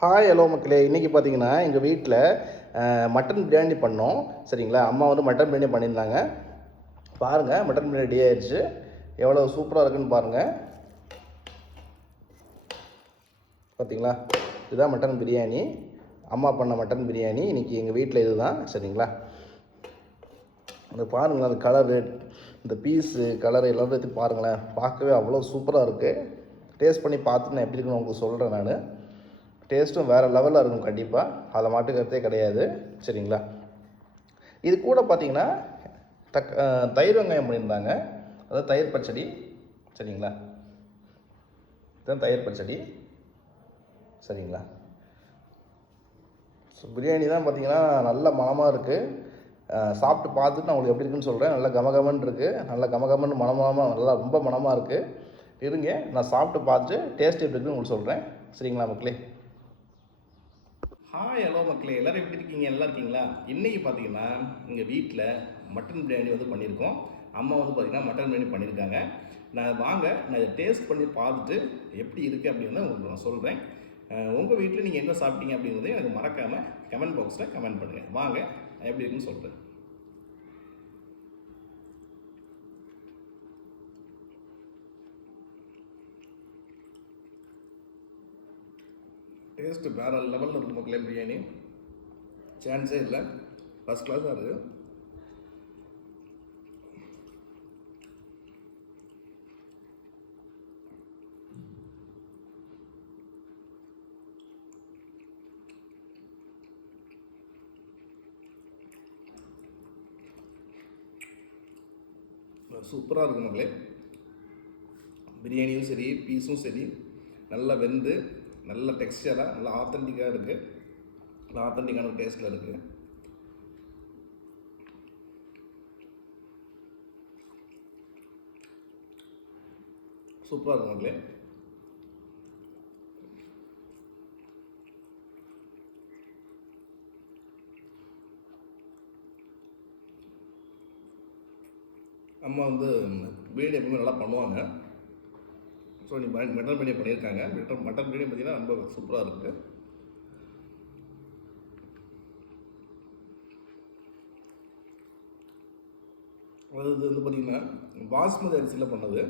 Hi hello மக்களே, இன்றைக்கி பார்த்தீங்கன்னா எங்கள் வீட்டில் மட்டன் பிரியாணி பண்ணோம். சரிங்களா, அம்மா வந்து மட்டன் பிரியாணி பண்ணியிருந்தாங்க. பாருங்கள், மட்டன் பிரியாணி ரெடி ஆயிடுச்சு. எவ்வளோ சூப்பராக இருக்குன்னு பாருங்கள். பார்த்தீங்களா, இதுதான் மட்டன் பிரியாணி. அம்மா பண்ண மட்டன் பிரியாணி இன்றைக்கி எங்கள் வீட்டில் இது தான். சரிங்களா, அந்த பாருங்களேன், அந்த கலரு, இந்த பீஸு கலரு எல்லாத்தையும் பாருங்களேன். பார்க்கவே அவ்வளோ சூப்பராக இருக்குது. டேஸ்ட் பண்ணி பார்த்துட்டு நான் எப்படி இருக்குன்னு உங்களுக்கு சொல்கிறேன். நான் டேஸ்ட்டும் வேறு லெவலில் இருக்கும் கண்டிப்பாக, அதில் மாட்டுக்கிறதே கிடையாது. சரிங்களா, இது கூட பார்த்தீங்கன்னா தயிர் வெங்காயம் பண்ணியிருந்தாங்க, அதாவது தயிர் பச்சடி. சரிங்களா, இதுதான் தயிர் பச்சடி. சரிங்களா, ஸோ பிரியாணி தான் பார்த்தீங்கன்னா நல்ல மணமாக இருக்குது. சாப்பிட்டு பார்த்துட்டு நான் உங்களுக்கு எப்படி இருக்குன்னு சொல்கிறேன். நல்லா கமகமன்னு இருக்குது, நல்லா கமகமன்னு மணமாக, நல்லா ரொம்ப மணமாக இருக்குது. இருங்க, நான் சாப்பிட்டு பார்த்துட்டு டேஸ்ட் எப்படி இருக்குன்னு உங்களுக்கு சொல்கிறேன். சரிங்களா மக்களே. ஹாய் ஹலோ மக்களே, எல்லோரும் எப்படி இருக்கீங்க? நல்லா இருக்கீங்களா? இன்றைக்கி பார்த்தீங்கன்னா எங்கள் வீட்டில் மட்டன் பிரியாணி வந்து பண்ணியிருக்கோம். அம்மா வந்து பார்த்திங்கன்னா மட்டன் பிரியாணி பண்ணியிருக்காங்க. நான் இதை டேஸ்ட் பண்ணி பார்த்துட்டு எப்படி இருக்குது அப்படின்னு உங்களுக்கு நான் சொல்கிறேன். உங்கள் வீட்டில் நீங்கள் என்ன சாப்பிட்டீங்க அப்படிங்கிறத எனக்கு மறக்காமல் கமெண்ட் பாக்ஸில் கமெண்ட் பண்ணுங்கள். வாங்க, எப்படி இருக்குன்னு சொல்கிறேன். டேஸ்ட்டு வேறு லெவலில் இருக்கும் மக்களே. பிரியாணி சான்ஸே இல்லை, ஃபஸ்ட் கிளாஸாக இருக்குது. சூப்பராக இருக்கும் மக்களே. பிரியாணியும் சரி, பீஸும் சரி, நல்லா வெந்து நல்ல டெக்ஸ்டராக நல்லா ஆத்தென்டிக்காக இருக்குது. நல்லா ஆத்தென்டிக்கான டேஸ்ட்டில் இருக்குது. சூப்பராக இருக்கும் மக்களே. அம்மா வந்து பிரியாணி எப்பவுமே நல்லா பண்ணுவாங்க. ஸோ நீ மட்டன் பிரியாணி பண்ணியிருக்காங்க. மட்டன் பிரியாணி பார்த்தீங்கன்னா ரொம்ப சூப்பராக இருக்குது. அது வந்து பார்த்திங்கன்னா பாஸ்மதி அரிசியில் பண்ணது.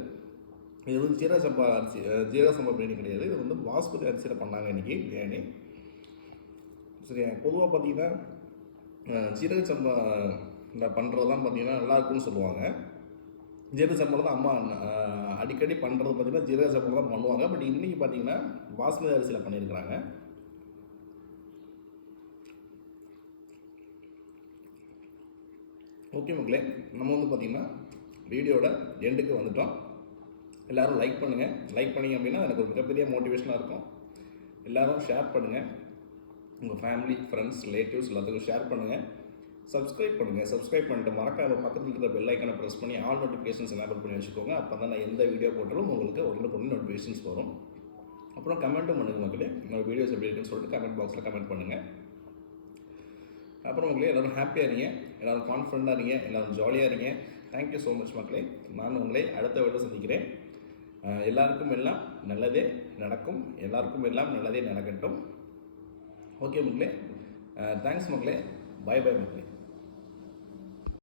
இது வந்து ஜீரக சம்பா பிரியாணி கிடையாது. இது வந்து பாஸ்மதி அரிசியில் பண்ணாங்க இன்றைக்கி பிரியாணி. சரி, பொதுவாக பார்த்திங்கன்னா ஜீரக சம்பா பண்ணுறதெல்லாம் பார்த்திங்கன்னா நல்லாயிருக்குன்னு சொல்லுவாங்க. ஜீரக சம்பளம் தான் அம்மா அடிக்கடி பண்ணுறது பார்த்திங்கன்னா ஜீரக சம்பளம் தான் பண்ணுவாங்க. பட் இன்றைக்கி பார்த்திங்கன்னா பாஸ்மதி அரிசியில் பண்ணியிருக்கிறாங்க. ஓகே மக்களே, நம்ம வந்து பார்த்திங்கன்னா வீடியோட எண்டுக்கு வந்துட்டோம். எல்லோரும் லைக் பண்ணுங்கள். லைக் பண்ணிங்க அப்படின்னா எனக்கு ஒரு மிகப்பெரிய மோட்டிவேஷனாக இருக்கும். எல்லோரும் ஷேர் பண்ணுங்கள். உங்கள் ஃபேமிலி, ஃப்ரெண்ட்ஸ், ரிலேட்டிவ்ஸ் எல்லாத்துக்கும் ஷேர் பண்ணுங்கள். சப்ஸ்கிரைப் பண்ணுங்கள். சப்ஸ்கிரைப் பண்ணிட்டு மறக்காம பக்கத்தில் இருக்கிற பெல் ஐக்கனை ப்ரெஸ் பண்ணி ஆல் நோட்டிஃபிகேஷன்ஸ் எனேபிள் பண்ணி வச்சுக்கோங்க. அப்போ தான் நான் எந்த வீடியோ போட்டாலும் உங்களுக்கு உடனுக்குடன் நோட்டிஃபிகேஷன்ஸ் வரும். அப்புறம் கமெண்ட்டும் பண்ணுங்கள் மக்களே. உங்கள் வீடியோஸ் எப்படி இருக்குன்னு சொல்லிட்டு கமெண்ட் பாக்ஸில் கமெண்ட் பண்ணுங்கள். அப்புறம் மக்களே, எல்லோரும் ஹாப்பியாக இருங்க, எல்லோரும் கான்ஃபிடண்ட்டாக இருங்க, எல்லோரும் ஜாலியாக இருங்க. தேங்க்யூ ஸோ மச் மக்களே. நான் உங்களை அடுத்த வீடியோ சந்திக்கிறேன். எல்லாருக்கும் எல்லாம் நல்லதே நடக்கும். எல்லாருக்கும் எல்லாம் நல்லதே நடக்கட்டும். ஓகே மக்களே, தேங்க்ஸ் மக்களே. பாய் பாய் மக்களே.